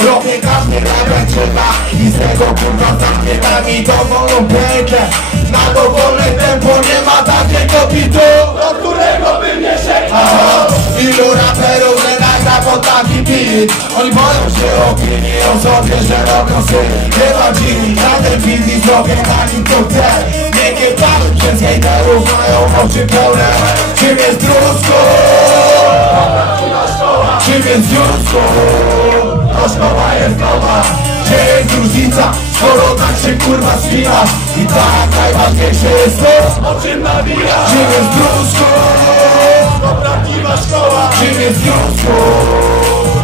Robię każdy radę czyta i z tego kurwa zaśpiewami dowolną pętlę. Na dowolne tempo nie ma takiego bitu, do którego bym nie sięgnął. Ilu raperów nie nagra pod taki beat. Oni boją się opinii o sobie, że robią syn. Nie ma dziwi, na ten beat i zrobię na nim to chcę. Nie kiepamy przez hejterów, mają oczy pełne. Czym jest Druzku? Czym jest Druzku? To szkoła jest nowa. Gdzie jest różnica, skoro tak się kurwa spinasz? I tak najważniejsze jest to, o czym nawijasz. Czym jest Druzku? To prawdziwa szkoła. Czym jest Druzku?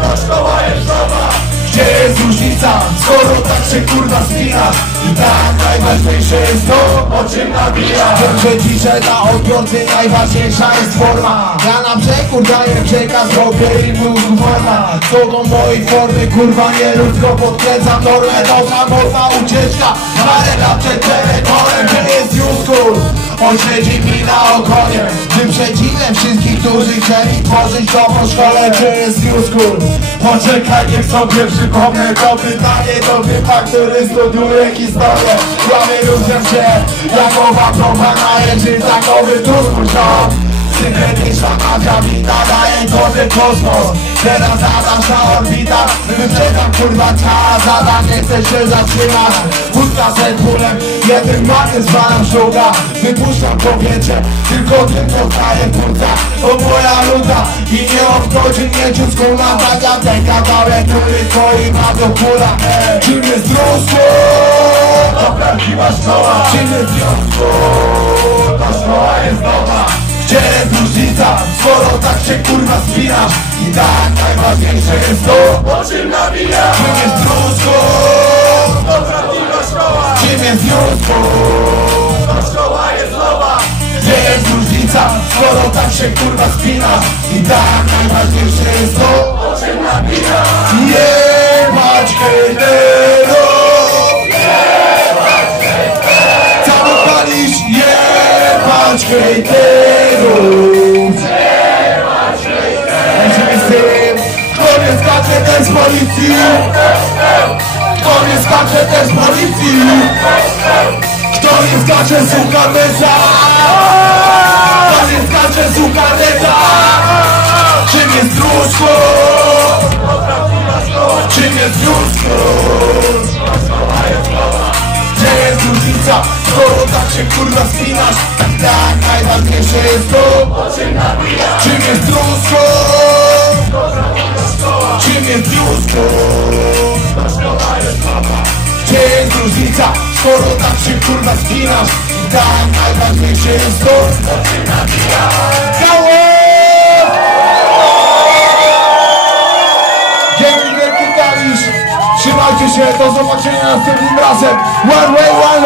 To szkoła jest nowa. Gdzie jest różnica, skoro tak się kurwa spinasz? I tak najważniejsze jest to, o czym nawijasz. Wiem, że dzisiaj dla odbiorcy najważniejsza jest forma. Ja na przekór daję przekaz, robię i mózg forma. Co do mojej formy, kurwa nieludzko podkręcam normę. To samotna ucieczka, parę lat przed teletorem. Gdzie jest Druzku? On siedzi mi na ogonie. Wyprzedziłem wszystkich, którzy chcieli tworzyć dobrą szkołę. Gdzie jest Druzku? Poczekaj, niech sobie przypomnę to pytanie do typa, który studiuje historię. Ja wyróżniam się jako waprowana językowy Druzku, co? Syntetyczna magia wita daje dobry kosmos. Teraz zadasz na orbitach, wyprzedzam kurwa czas. Zadam, nie chcę się zatrzymać. Wódka z Red Bullem, jednym matem zwalam szuga. Wypuszczam powietrze, tylko tym dostaję płuca. To moja luda i nie obchodzi mnie ciuskuna. Tak jak ten kawałek, który twoi ma do kula. Czym jest Druzku? To prawdziwa szkoła. Czym jest Druzku? Ta szkoła jest nowa. Gdzie jest różnica, skoro tak się kurwa spinasz? I tak najważniejsze jest to, o czym nawijasz. Czym jest Druzku? To prawdziwa szkoła. Czym jest Druzku? Ta szkoła jest nowa. Gdzie jest różnica, skoro tak się kurwa spinasz? I tak najważniejsze jest to, o czym nawijasz. Jebać hejterów, cały palisz, jebać hejterów. Lecimy z tym, kto nie skacze ten z policji. Kto nie skacze ten z policji. Kto nie skacze z ukazesa. Kto nie skacze z ukazesa. Czym jest Druzku? Czym jest Druzku? Gdzie jest różnica, skoro tak się kurwa spinasz? Tak najważniejsze jest to, o czym nawijasz. Czym jest Druzku? Czym jest Druzku? Gdzie jest różnica, skoro tak się kurwa spinasz? Tak najważniejsze jest to, o czym nawijasz. Dzięki wielki Kalisz. Trzymajcie się, do zobaczenia następnym razem. One way, one